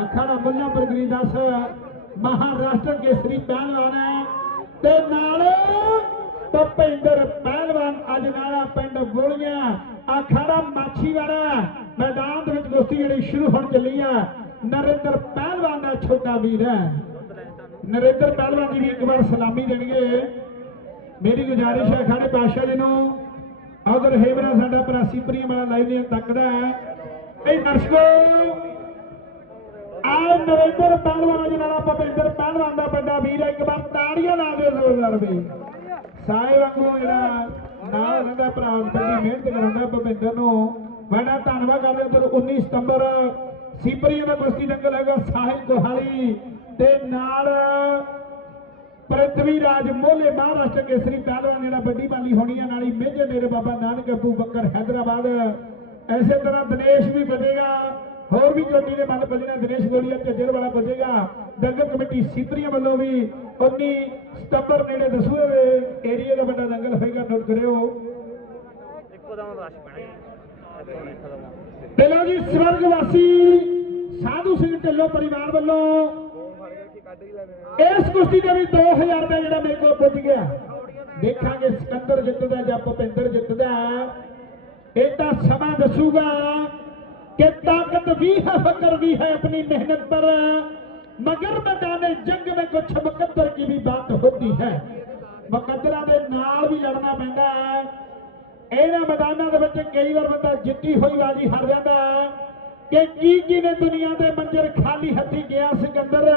ਅਖਾੜਾ ਮੁੱਲਾਂਪੁਰ ਗਰੀਦਾਸ ਮਹਾਰਾਸ਼ਟਰ ਕੇਸਰੀ ਪਹਿਲਵਾਨ ਹੈ। ਤੇ ਨਾਲ ਭੁਪਿੰਦਰ ਪਹਿਲਵਾਨ ਅੱਜ ਨਾਲਾ ਪਿੰਡ ਬੋਲੀਆਂ। ਅਖਾੜਾ ਮਾਛੀਵਾੜਾ ਮੈਦਾਨ ਦੇ ਵਿੱਚ ਕੁਸ਼ਤੀ ਜਿਹੜੀ ਸ਼ੁਰੂ ਹੋਣ ਚੱਲੀ ਆ। ਨਰਿੰਦਰ ਪਹਿਲਵਾਨ ਦਾ ਛੋਟਾ ਵੀਰ ਹੈ। ਨਰਿੰਦਰ ਪਹਿਲਵਾਨ ਜੀ ਵੀ ਇੱਕ ਵਾਰ ਸਲਾਮੀ ਦੇਣਗੇ। ਮੇਰੀ ਗੁਜ਼ਾਰਿਸ਼ ਹੈ ਖਾੜੇ ਪਾਸ਼ਾ ਜੀ ਨੂੰ। ਉਧਰ ਹੇਵਰਾ ਸਾਡਾ ਪ੍ਰਾਸੀ ਪ੍ਰੀਮ ਵਾਲਾ ਲਾਈਵ ਤੱਕਦਾ ਹੈ। ਇਹ ਦਰਸ਼ਕੋ ਆ ਨਰਿੰਦਰ ਪਹਿਲਵਾਨ ਜੀ ਭਪਿੰਦਰ ਪਹਿਲਵਾਨ ਦਾ ਵੱਡਾ ਵੀਰ ਇੱਕ ਵਾਰ ਤਾੜੀਆਂ ਲਾ ਦਿਓ ਜ਼ੋਰਦਾਰ ਵੀ। ਸਾਏ ਵਾਂਗੂ ਜਿਹੜਾ ਨਾਲ ਰਹਿੰਦਾ ਭਰਾ, ਬੜੀ ਮਿਹਨਤ ਕਰਾਉਂਦਾ ਭਪਿੰਦਰ ਨੂੰ। ਬੜਾ ਧੰਨਵਾਦ ਕਰਦੇ ਉਧਰ 19 ਸਤੰਬਰ ਸੀਪਰੀਆਂ ਦਾ ਕੁਸ਼ਤੀ ਦੰਗਲ ਹੈਗਾ ਸਾਹਿਲ ਕੋਹਾਲੀ ਤੇ ਨਾਲ ਪ੍ਰਿਥਵੀ ਰਾਜ ਮੋਲੇ ਮਹਾਰਾਸ਼ਟਰ ਕੇਸਰੀ ਪਹਿਲਵਾਨ ਜਿਹੜਾ ਵੱਡੀ ਬਾਲੀ ਹੋਣੀ ਹੈ ਨਾਲੀ ਮੇਜਰ ਡੇਰੇ ਬਾਬਾ ਨਾਨਕ ਅਬੂ ਬੱਕਰ ਹੈਦਰਾਬਾਦ। ਐਸੇ ਤਰ੍ਹਾਂ ਦਿਨੇਸ਼ ਵੀ ਵਧੇਗਾ। ਹੋਰ ਵੀ ਚੋਟੀ ਦੇ ਮੱਲ ਬੱਜਣਾ ਦਿਨੇਸ਼ ਗੋਲੀਆ ਝੱਜਰ ਵਾਲਾ ਵਧੇਗਾ ਦੰਗਲ ਕਮੇਟੀ ਸੀਪਰੀਆਂ ਵੱਲੋਂ ਵੀ 19 ਸਤੰਬਰ ਨੇੜੇ ਦਸੂਏ ਏਰੀਆ ਦਾ ਵੱਡਾ ਦੰਗਲ ਹੋਏਗਾ ਨੋਟ ਕਰਿਓ। ਇੱਕੋ ਦਮ ਰਸ਼ ਪੈਣਾ ਲਓ ਜੀ ਸਵਰਗਵਾਸੀ ਸਾਧੂ ਸਿੰਘ ਢਿੱਲੋਂ ਪਰਿਵਾਰ ਵੱਲੋਂ ਇਸ ਕੁਸ਼ਤੀ ਦੇ ਵੀ 2000 ਰੁਪਏ ਜਿਹੜਾ ਮੇਰੇ ਕੋਲ ਪੁੱਜ ਗਿਆ। ਦੇਖਾਂਗੇ ਸਿਕੰਦਰ ਜਿੱਤਦਾ ਜਾਂ ਭੁਪਿੰਦਰ ਜਿੱਤਦਾ। ਇਹ ਤਾਂ ਸਮਾਂ ਦੱਸੂਗਾ। कि ताकत भी है फकर भी है अपनी मेहनत पर मगर मैदान जंग में कुछ मुकद्दर की भी बात होती है मुकद्दरा के नाल भी लड़ना पैंदा है ਇਹਨਾਂ ਮੈਦਾਨਾਂ ਦੇ ਵਿੱਚ ਕਈ ਵਾਰ ਬੰਦਾ ਜਿੱਤੀ ਹੋਈ ਬਾਜੀ ਹਾਰ ਜਾਂਦਾ ਕਿ ਕੀ ਕੀ ਨੇ ਦੁਨੀਆ ਦੇ ਮੰਜ਼ਰ ਖਾਲੀ ਹੱਥੀ ਗਿਆ ਸਿਕੰਦਰ।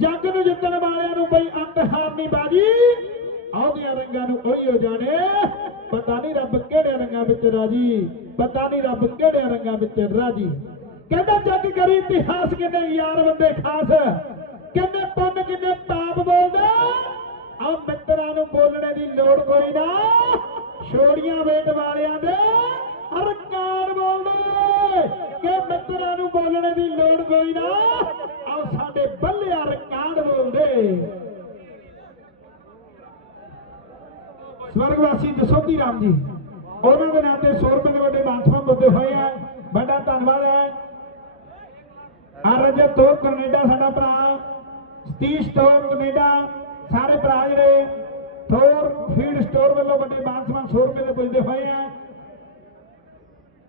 ਜੱਗ ਨੂੰ ਜਿੱਤਣ ਵਾਲਿਆਂ ਨੂੰ ਬਈ ਅੰਤ ਹਾਰਨੀ ਬਾਜੀ। ਆਉਂਦੀਆਂ ਰੰਗਾਂ ਨੂੰ ਕੋਈ ਹੋ ਜਾਣੇ। ਪਤਾ ਨਹੀਂ ਰੱਬ ਕਿਹੜੇ ਰੰਗਾਂ ਵਿੱਚ ਰਾਜੀ। ਪਤਾ ਨਹੀਂ ਰੱਬ ਕਿਹੜੇ ਰੰਗਾਂ ਵਿੱਚ ਰਾਜੀ ਕਹਿੰਦਾ, ਜੱਗ ਕਰੀ ਇਤਿਹਾਸ ਕਿੰਨੇ ਯਾਰ ਬੰਦੇ ਖਾਸ ਕਿੰਨੇ ਪੁੰਨ, ਕਿੰਨੇ ਪਾਪ ਬੋਲਦਾ ਆ। ਮਿੱਤਰਾਂ ਨੂੰ ਬੋਲਣੇ ਦੀ ਲੋੜ ਕੋਈ ਨਾ। ਛੋੜੀਆਂ ਵੇਟ ਵਾਲਿਆਂ ਦੇ ਅਰਕਾਨ ਬੋਲਦੇ ਕਿ ਮਿੱਤਰਾਂ ਨੂੰ ਬੋਲਣੇ ਦੀ ਲੋੜ ਕੋਈ ਨਾ। ਆ ਸਾਡੇ ਬੱਲੇ ਅਰਕਾਨ ਬੋਲਦੇ ਸਵਰਗਵਾਸੀ ਦਸੋਤੀ ਰਾਮ ਜੀ, ਉਹਨਾਂ ਦੇ ਨਾਂ ਤੇ 100 ਰੁਪਏ ਦੇ ਵੱਡੇ ਬਾਂਸਵਾਂ ਦਿੱਤੇ ਹੋਏ ਆ ਵੱਡਾ ਧੰਨਵਾਦ ਹੈ। ਆ ਰਜਤ ਤੋਂ ਕੈਨੇਡਾ ਸਾਡਾ ਭਰਾ, ਸਤੀਸ਼ ਤੋਂ ਕੈਨੇਡਾ, ਸਾਰੇ ਭਰਾ ਜਿਹੜੇ ਥੋਰ ਫੀਡ ਸਟੋਰ ਵੱਲੋਂ ਵੱਡੇ ਬਾਂਸਵਾਂ 100 ਰੁਪਏ ਦੇ ਪੁੱਜਦੇ ਹੋਏ ਆ।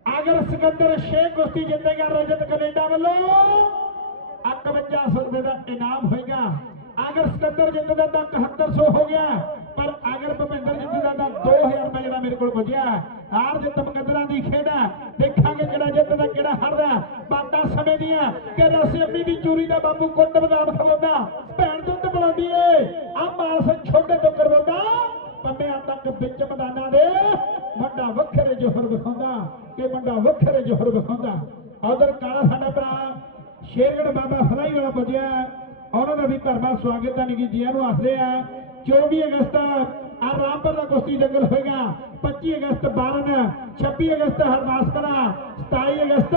ਅਗਰ ਸਿਕੰਦਰ ਸ਼ੇਖ ਕੁਸ਼ਤੀ ਜਿੱਤੇਗਾ ਰਜਤ ਕੈਨੇਡਾ ਵੱਲੋਂ 5100 ਰੁਪਏ ਦਾ ਇਨਾਮ ਹੋਏਗਾ। ਅਗਰ ਸਿਕੰਦਰ ਜਿੱਤਦਾ ਤਾਂ 7100 ਹੋ ਗਿਆ, ਪਰ ਅਗਰ ਭੁਪਿੰਦਰ ਜਿੱਤਦਾ ਤਾਂ 2000 ਰੁਪਏ ਜਿਹੜਾ ਮੇਰੇ ਕੋਲ ਬਚਿਆ ਹਾਰ ਜਿੱਤ ਮੁਕੱਦਰਾਂ ਦੀ ਖੇਡ ਹੈ। ਦੇਖਾਂਗੇ ਕਿਹੜਾ ਜਿੱਤਦਾ ਕਿਹੜਾ ਹਾਰਦਾ ਬਾਤਾਂ ਸਮੇਂ ਦੀਆਂ ਕਿ ਰਸੇ ਅੰਮੀ ਦੀ ਚੂਰੀ ਦਾ ਬਾਬੂ ਕੁੰਡ ਬਦਾਮ ਖਵਾਉਂਦਾ। ਭੈਣ ਦੁੱਧ ਬੁਲਾਉਂਦੀ ਏ ਆ ਮਾਸ ਛੋਟੇ ਤੋਂ ਕਰਵਾਉਂਦਾ। ਪੰਮਿਆਂ ਤੱਕ ਵਿੱਚ ਮੈਦਾਨਾਂ ਦੇ ਵੱਡਾ ਵੱਖਰੇ ਜੋਹਰ ਵਿਖਾਉਂਦਾ। ਕਿ ਵੱਡਾ ਵੱਖਰੇ ਜੋਹਰ ਵਿਖਾਉਂਦਾ। ਉਧਰ ਕਾਲਾ ਸਾਡਾ ਭਰਾ ਸ਼ੇਰਗੜ ਬਾਬਾ ਫਲਾਈ ਵਾਲਾ ਪੁੱਜਿਆ। ਉਹਨਾਂ ਦਾ ਵੀ ਧਰਮਾ ਸਵਾਗਤ ਹੈ। ਨਿੱਕੀ ਜੀਆਂ ਨੂੰ ਆਖਦੇ ਆ 24 ਅਗਸਤ ਆ ਰਾਮਪੁਰ ਦਾ ਕੁਸ਼ਤੀ ਜੰਗਲ ਹੋਏਗਾ। 25 ਅਗਸਤ ਬਾਰਨ 26 ਅਗਸਤ ਹਰਦਾਸਪੁਰਾ 27 ਅਗਸਤ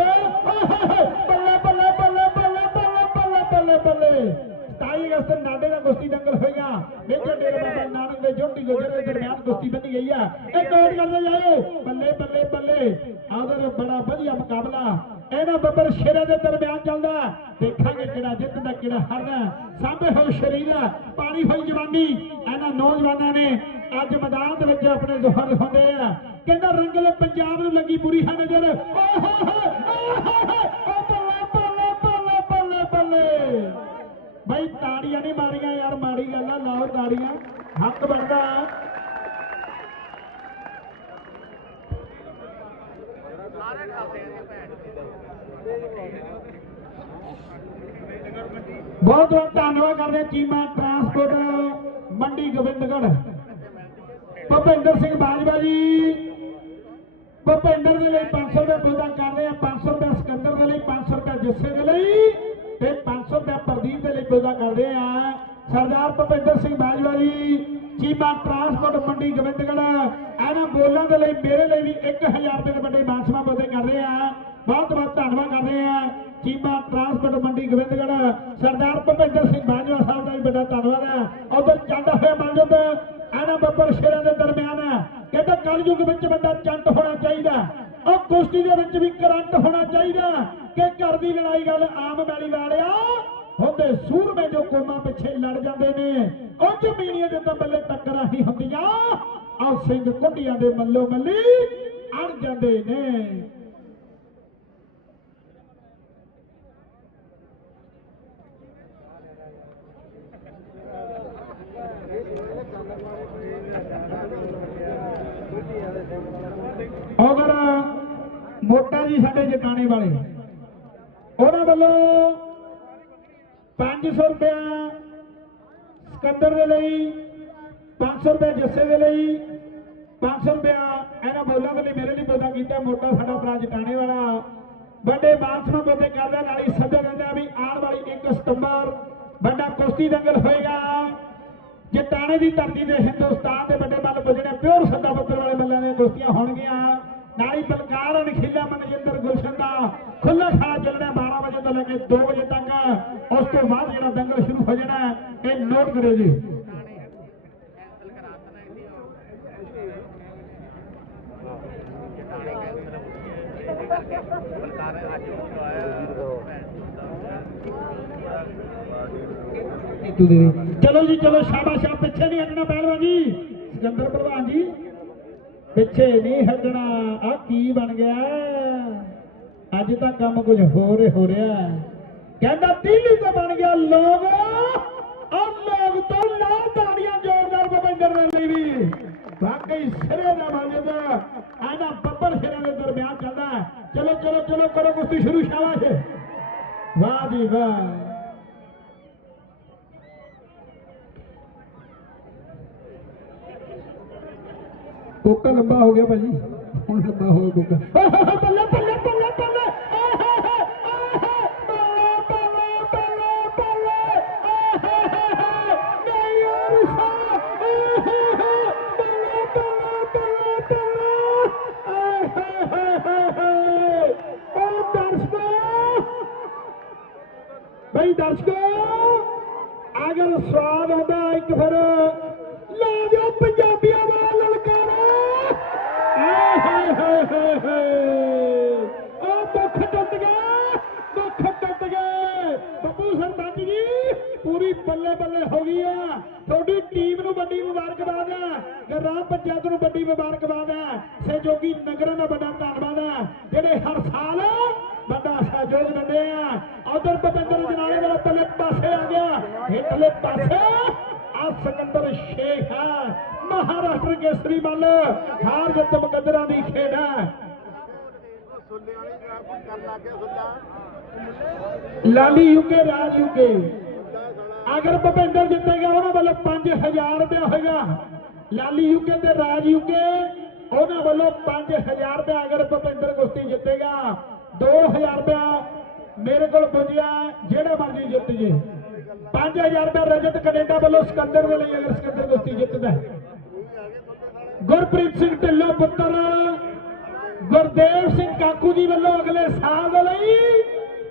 ਬੱਲੇ ਬੱਲੇ ਬੱਲੇ ਬੱਲੇ ਬੱਲੇ ਬੱਲੇ ਬੱਲੇ ਬੱਲੇ। 27 ਅਗਸਤ ਨਾਡੇ ਦਾ ਕੁਸ਼ਤੀ ਦੰਗਲ ਹੋਏਗਾ। ਮੇਜਰ ਡੇਰਾ ਬਾਬਾ ਨਾਨਕ ਦੇ ਜੋਟੀ ਗੁਜਰ ਦੇ ਦਰਮਿਆਨ ਕੁਸ਼ਤੀ ਬੰਨੀ ਗਈ ਆ। ਇਹ ਨੋਟ ਕਰਦੇ ਜਾਓ ਬੱਲੇ ਬੱਲੇ ਬੱਲੇ। ਆਦਰ ਬੜਾ ਵਧੀਆ ਮੁਕਾਬਲਾ। ਇਹਨਾਂ ਬੱਬਰ ਸ਼ੇਰਾਂ ਦੇ ਦਰਮਿਆਨ ਚੱਲਦਾ। ਦੇਖਾਂਗੇ ਕਿਹੜਾ ਜਿੱਤਦਾ ਕਿਹੜਾ ਹਾਰਦਾ। ਸਾਹਮਣੇ ਹੋ ਸ਼ਰੀਰ ਪਾਣੀ ਹੋਈ ਜਵਾਨੀ। ਇਹਨਾਂ ਨੌਜਵਾਨਾਂ ਨੇ ਅੱਜ ਮੈਦਾਨ ਦੇ ਵਿੱਚ ਆਪਣੇ ਜ਼ੋਹਰ ਦਿਖਾਉਂਦੇ ਆ। ਕਹਿੰਦਾ ਰੰਗਲੇ ਪੰਜਾਬ ਨੂੰ ਲੱਗੀ ਬੁਰੀ ਹੈ ਨਜ਼ਰ। ਓਏ ਹੋਏ ਹੋਏ, ਬੱਲੇ ਬੱਲੇ ਬੱਲੇ ਬੱਲੇ ਬੱਲੇ। ਬਈ ਤਾੜੀਆਂ ਨਹੀਂ ਮਾਰੀਆਂ ਯਾਰ ਮਾੜੀ ਗੱਲ ਆ ਲਾਓ ਤਾੜੀਆਂ। ਹੱਕ ਬਣਦਾ। ਸਾਰੇ ਖਾਤੇ ਦੀ ਭੈਣ ਬਹੁਤ ਬਹੁਤ ਧੰਨਵਾਦ ਕਰਦੇ ਹਾਂ ਚੀਮਾ ਟਰਾਂਸਪੋਰਟ ਮੰਡੀ ਗੋਬਿੰਦਗੜ੍ਹ। ਭੁਪਿੰਦਰ ਸਿੰਘ ਬਾਜਵਾ ਜੀ। ਭੁਪਿੰਦਰ ਦੇ ਲਈ 500 ਰੁਪਏ ਪੂਜਾ ਕਰਦੇ ਆ 500 ਰੁਪਏ ਸਿਕੰਦਰ ਦੇ ਲਈ 500 ਰੁਪਏ ਜੱਸੇ ਦੇ ਲਈ ਤੇ 500 ਰੁਪਏ ਪ੍ਰਦੀਪ ਦੇ ਲਈ ਪੂਜਾ ਕਰਦੇ ਆ। ਸਰਦਾਰ ਭੁਪਿੰਦਰ ਸਿੰਘ ਬਾਜਵਾ ਜੀ, ਚੀਮਾ ਟਰਾਂਸਪੋਰਟ ਮੰਡੀ ਗੋਬਿੰਦਗੜ੍ਹ। ਇਹਨਾਂ ਬੋਲਾਂ ਦੇ ਲਈ ਮੇਰੇ ਲਈ ਵੀ 1000 ਰੁਪਏ ਦੇ ਵੱਡੇ ਬਾਂਸਵਾ ਬੋਦੇ ਰਹੇ ਆ। ਬਹੁਤ ਬਹੁਤ ਧੰਨਵਾਦ ਕਰ ਰਹੇ ਆ, ਚੀਮਾ ਟਰਾਂਸਪੋਰਟ ਮੰਡੀ ਗੋਬਿੰਦਗੜ੍ਹ। ਸਰਦਾਰ ਭੁਪਿੰਦਰ ਸਿੰਘ ਬਾਜਵਾ ਸਾਹਿਬ ਦਾ ਵੀ ਵੱਡਾ ਧੰਨਵਾਦ ਹੈ ਉਧਰ ਚੱਲਦਾ ਹੋਇਆ ਮਨਜੁੱਧ ਆਨਾ ਬੱਬਰ ਸ਼ੇਰਾਂ ਦੇ ਦਰਮਿਆਨ ਹੈ। ਕਹਿੰਦਾ ਕਲਯੁਗ ਵਿੱਚ ਬੰਦਾ ਚੰਟ ਹੋਣਾ ਚਾਹੀਦਾ ਉਹ ਕੁਸ਼ਤੀ ਦੇ ਵਿੱਚ ਵੀ ਕਰੰਟ ਹੋਣਾ ਚਾਹੀਦਾ ਕਿ ਘਰ ਦੀ ਲੜਾਈ ਗੱਲ ਆਮ ਮੈਲੀ ਵਾਲਿਆ ਹੁੰਦੇ ਸੂਰਮੇ ਜੋ ਕੋਮਾ ਪਿੱਛੇ ਲੜ ਜਾਂਦੇ ਨੇ। ਉਹ ਜ਼ਮੀਨੀਆਂ ਦੇ ਤਾਂ ਬੱਲੇ ਟੱਕਰਾਂ ਹੀ ਹੁੰਦੀਆਂ। ਆ ਸਿੰਘ ਕੁੰਡੀਆਂ ਦੇ ਮੱਲੋ ਮੱਲੀ ਅੜ ਜਾਂਦੇ ਨੇ। ਅਗਰ ਮੋਟਾ ਜੀ ਸਾਡੇ ਜਟਾਣੇ ਵਾਲੇ, ਉਹਨਾਂ ਵੱਲੋਂ 500 ਰੁਪਇਆ ਸਕੰਦਰ ਦੇ ਲਈ 500 ਰੁਪਏ ਜੱਸੇ ਦੇ ਲਈ 500 ਰੁਪਇਆ ਇਹਨਾਂ ਬੋਲਾਂ ਦੇ ਲਈ ਮੇਰੇ ਲਈ ਪੌਦਾ ਕੀਤਾ ਮੋਟਾ ਸਾਡਾ ਭਰਾ ਜਟਾਣੇ ਵਾਲਾ। ਵੱਡੇ ਬਾਦਸ਼ਾਹ ਬੋਤੇ ਕਰਦਾ, ਨਾਲ ਹੀ ਸੱਦਾ ਦਿੰਦਾ ਵੀ ਆਉਣ ਵਾਲੀ 1 ਸਤੰਬਰ ਵੱਡਾ ਕੁਸ਼ਤੀ ਦੰਗਲ ਹੋਏਗਾ। ਜਟਾਣੇ ਦੀ ਧਰਤੀ ਦੇ ਹਿੰਦੁਸਤਾਨ ਦੇ ਵੱਡੇ ਮੱਲ ਪੁੱਜਣੇ ਪਿਓਰ ਸੱਦਾ ਪੱਤਰ ਵਾਲੇ ਮੱਲਾਂ ਦੀਆਂ ਕੁਸ਼ਤੀਆਂ ਹੋਣਗੀਆਂ। ਨਾਲ ਹੀ ਬਲਕਾਰ ਅਣਖੀਲਾ ਮਨਜਿੰਦਰ ਗੁਲਸ਼ਨ ਦਾ। ਖੁੱਲਾ ਖਾਲਾ ਚੱਲਣਾ 12 ਵਜੇ ਤੋਂ ਲੈ ਕੇ 2 ਵਜੇ ਤੱਕ। ਉਸ ਤੋਂ ਬਾਅਦ ਜਿਹੜਾ ਦੰਗਲ ਸ਼ੁਰੂ ਹੋ ਜਾਣਾ ਇਹ ਨੋਟ ਕਰਿਓ ਜੀ। ਬਲਕਾਰ ਅੱਜ ਆਇਆ ਦੇ। ਚਲੋ ਜੀ, ਚਲੋ, ਸ਼ਾਬਾਸ਼ ਆ ਪਿੱਛੇ ਨਹੀਂ ਹਟਣਾ ਪਹਿਲਵਾਨ ਜੀ। ਸਿਕੰਦਰ ਪ੍ਰਧਾਨ ਜੀ, ਪਿੱਛੇ ਨਹੀਂ ਹਟਣਾ। ਆ ਕੀ ਬਣ ਗਿਆ? ਅੱਜ ਤਾਂ ਕੰਮ ਕੁਝ ਹੋਰ ਹੋ ਰਿਹਾ ਕਹਿੰਦਾ ਤੀਲੀ ਤਾਂ ਬਣ ਗਿਆ ਲੋਗ। ਔਰ ਲੋਗ ਤੋਂ ਲਾ ਤਾੜੀਆਂ ਜ਼ੋਰਦਾਰ ਭਵਿੰਦਰ ਦੇ ਲਈ ਵੀ। ਵਾਕਈ ਸਿਰੇ ਦਾ ਮਾਜਦ ਆਨਾ ਬੱਬਰ ਸਿਰੇ ਦੇ ਦਰਮਿਆਨ ਚੱਲਦਾ ਚਲੋ ਚਲੋ ਚਲੋ, ਕਰੋ ਕੁਸ਼ਤੀ ਸ਼ੁਰੂ, ਸ਼ਾਬਾਸ਼। ਵਾਹ ਜੀ ਵਾਹ। ਕੋਕਾ ਲੰਬਾ ਹੋ ਗਿਆ ਭਾਜੀ। ਹੁਣ ਲੰਬਾ ਹੋ ਗਿਆ ਕੋਕਾ। ਬੱਲੇ ਬੱਲੇ ਬੱਲੇ ਬੱਲੇ ਦਰਸ਼ਕੋ ਬਈ ਦਰਸ਼ਕੋ ਅਗਰ ਸਵਾਦ ਆਉਂਦਾ ਇੱਕ ਫਿਰ ਲਾ ਦਿਓ ਪੰਜਾਬੀਆਂ ਦਾ ਲਲਕਾਰਾ ਆਏ ਹਾਏ ਹਾਏ ਹਾਏ ਹਾਏ ਆ ਦੁੱਖ ਟੁੱਟ ਗਿਆ ਦੁੱਖ ਟੁੱਟ ਗਏ ਬੱਬੂ ਸਰਪੰਚ ਜੀ ਪੂਰੀ ਬੱਲੇ ਬੱਲੇ ਹੋ ਗਈ ਆ। ਤੁਹਾਡੀ ਟੀਮ ਨੂੰ ਵੱਡੀ ਮੁਬਾਰਕਬਾਦ ਹੈ ਗਰਾਮ ਪੰਚਾਇਤ ਨੂੰ ਵੱਡੀ ਮੁਬਾਰਕਬਾਦ ਹੈ ਸਹਿਯੋਗੀ ਨਗਰਾਂ ਦਾ ਵੱਡਾ ਧੰਨਵਾਦ ਹੈ ਜਿਹੜੇ ਹਰ ਸਾਲ ਵੱਡਾ ਸਹਿਯੋਗ ਦਿੰਦੇ ਆ। ਉਧਰ ਭਪਿੰਦਰ ਜਨਾਲੇ ਵਾਲਾ ਪੱਲੇ ਪਾਸੇ ਆ ਗਿਆ। ਹੇਠਲੇ ਪਾਸੇ ਆ ਸਿਕੰਦਰ ਸ਼ੇਖ ਹੈ ਮਹਾਰਾਸ਼ਟਰ ਕੇਸਰੀ ਵੱਲ ਹਾਰ ਜਿੱਤ ਮੁਕੱਦਰਾਂ ਦੀ ਖੇਡ ਹੈ ਲਾਲੀ ਯੂਕੇ ਰਾਜ ਯੂਕੇ ਅਗਰ ਭੁਪਿੰਦਰ ਜਿੱਤੇਗਾ ਉਹਨਾਂ ਵੱਲੋਂ 5000 ਰੁਪਏ ਹੋਏਗਾ। ਲਾਲੀ ਯੂਕੇ ਤੇ ਰਾਜ ਯੂਕੇ, ਉਹਨਾਂ ਵੱਲੋਂ 5000 ਰੁਪਏ ਅਗਰ ਭੁਪਿੰਦਰ ਕੁਸ਼ਤੀ ਜਿੱਤੇਗਾ 2000 ਰੁਪਏ ਮੇਰੇ ਕੋਲ ਪੁੱਜਿਆ, ਜਿਹੜਾ ਮਰਜ਼ੀ ਜਿੱਤ ਜੇ। 5000 ਰੁਪਏ ਰਜਤ ਕੈਨੇਡਾ ਵੱਲੋਂ ਸਿਕੰਦਰ ਦੇ ਲਈ ਅਗਰ ਸਿਕੰਦਰ ਕੁਸ਼ਤੀ ਜਿੱਤਦਾ ਗੁਰਪ੍ਰੀਤ ਸਿੰਘ ਢਿੱਲੋਂ ਪੁੱਤਰ, ਗੁਰਦੇਵ ਸਿੰਘ ਕਾਕੂ ਜੀ ਵੱਲੋਂ ਅਗਲੇ ਸਾਲ ਦੇ ਲਈ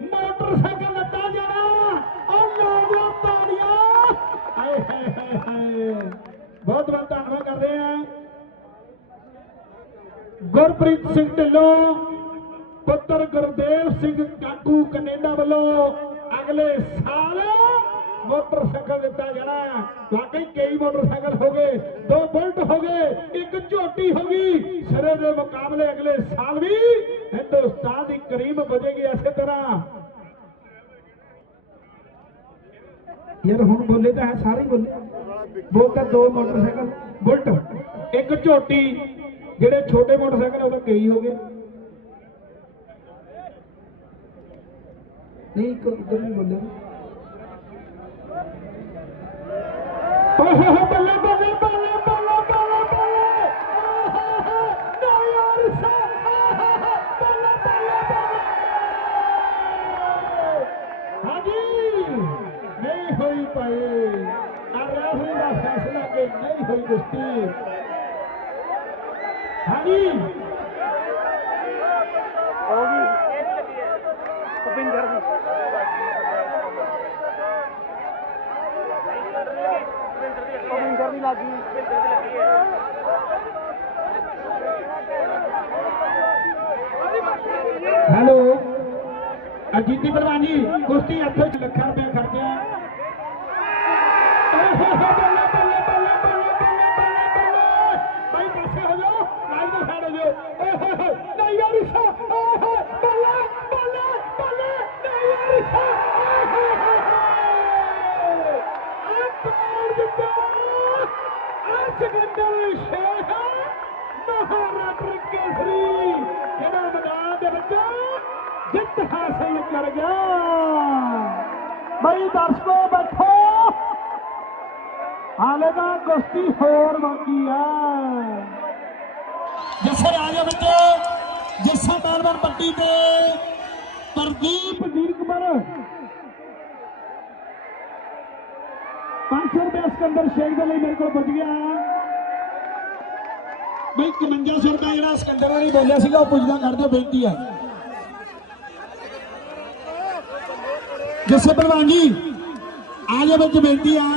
ਮੋਟਰਸਾਈਕਲ ਲੱਤਾ ਜਾਣਾ ਉਹ ਲੋਗੋ ਤਾੜੀਆਂ ਹਾਏ ਹਾਏ ਹਾਏ ਹਾਏ ਬਹੁਤ ਬਹੁਤ ਧੰਨਵਾਦ ਕਰਦੇ ਆ ਗੁਰਪ੍ਰੀਤ ਸਿੰਘ ਢਿੱਲੋਂ, ਪੁੱਤਰ ਗੁਰਦੇਵ ਸਿੰਘ ਕਾਕੂ ਕੈਨੇਡਾ ਵੱਲੋਂ ਅਗਲੇ ਸਾਲ ਮੋਟਰਸਾਈਕਲ ਦਿੱਤਾ ਜਾਣਾ ਵਾਕਈ ਕਈ ਮੋਟਰਸਾਈਕਲ ਹੋ ਗਏ, ਦੋ ਬੁਲਟ ਹੋ ਗਏ, ਇੱਕ ਝੋਟੀ ਹੋ ਗਈ। ਸਿਰੇ ਦੇ ਮੁਕਾਬਲੇ ਅਗਲੇ ਸਾਲ ਵੀ ਹਿੰਦੁਸਤਾਨ ਦੀ ਕਰੀਮ ਵਧੇਗੀ ਐਸੇ ਤਰ੍ਹਾਂ। ਯਾਰ ਹੁਣ ਬੋਲੇ ਤਾਂ ਹੈ, ਸਾਰੇ ਹੀ ਬੋਲੇ। ਬੋਲ ਤਾਂ ਦੋ ਮੋਟਰਸਾਈਕਲ ਬੁਲਟ ਇੱਕ ਝੋਟੀ ਜਿਹੜੇ ਛੋਟੇ ਮੋਟਰਸਾਈਕਲ ਉਹ ਤਾਂ ਕਈ ਹੋ ਗਏ ਨਹੀਂ ਇੱਕ ਉਧਰ ਨਹੀਂ ਬੋਲੇ ਓਹ ਹੋ ਹੋ ਬੱਲੇ ਬੱਲੇ ਬੱਲੇ ਬੱਲੇ ਬੱਲੇ ਬੱਲੇ ਆਹ ਹਾ ਹਾ ਨਾ ਯਾਰ ਸਾ ਆਹ ਹਾ ਹਾ ਬੱਲੇ ਬੱਲੇ ਬੱਲੇ ਹਾਂਜੀ ਨਹੀਂ ਹੋਈ ਪਾਏ ਆ ਰੈਫਰੀ ਦਾ ਫੈਸਲਾ ਕਿ ਨਹੀਂ ਹੋਈ ਕੁਸ਼ਤੀ ਹਾਂਜੀ ਭੁਪਿੰਦਰ ਦੀ ਭੁਪਿੰਦਰ ਦੀ ਲੱਗੀ ਭੁਪਿੰਦਰ ਦੀ ਲੱਗੀ ਹੈ ਅਜੀਤੀ ਪਹਿਲਵਾਨ ਜੀ ਕੁਸ਼ਤੀ ਇੱਥੇ ਲੱਖਾਂ ਰੁਪਏ ਖਰਚਿਆ ਹਾਸਲ ਗਿਆ ਬਈ ਦਰਸ਼ਕੋ, ਬੈਠੋ। ਹਾਲੇ ਤਾਂ ਕੁਸ਼ਤੀ ਹੋਰ ਬਾਕੀ ਆ। ਜਿਸੇ ਰਾਜਾ ਵਿੱਚ ਜਿਸਾ ਪਹਿਲਵਾਨ ਪੱਟੀ ਤੇ ਪ੍ਰਦੀਪ ਵੀਰ 500 ਰੁਪਏ ਸਿਕੰਦਰ ਸ਼ੇਖ ਦੇ ਲਈ ਮੇਰੇ ਕੋਲ ਪੁੱਜ ਗਿਆ। ਬਈ 5100 ਰੁਪਏ ਜਿਹੜਾ ਸਿਕੰਦਰ ਨੇ ਬੋਲਿਆ ਸੀਗਾ, ਉਹ ਪੁੱਜਦਾ ਕਰ ਬੇਨਤੀ ਹੈ ਜਿਸੇ ਪਹਿਲਵਾਨ ਜੀ ਆਗੇ ਵਿੱਚ ਬੇਨਤੀ ਆ।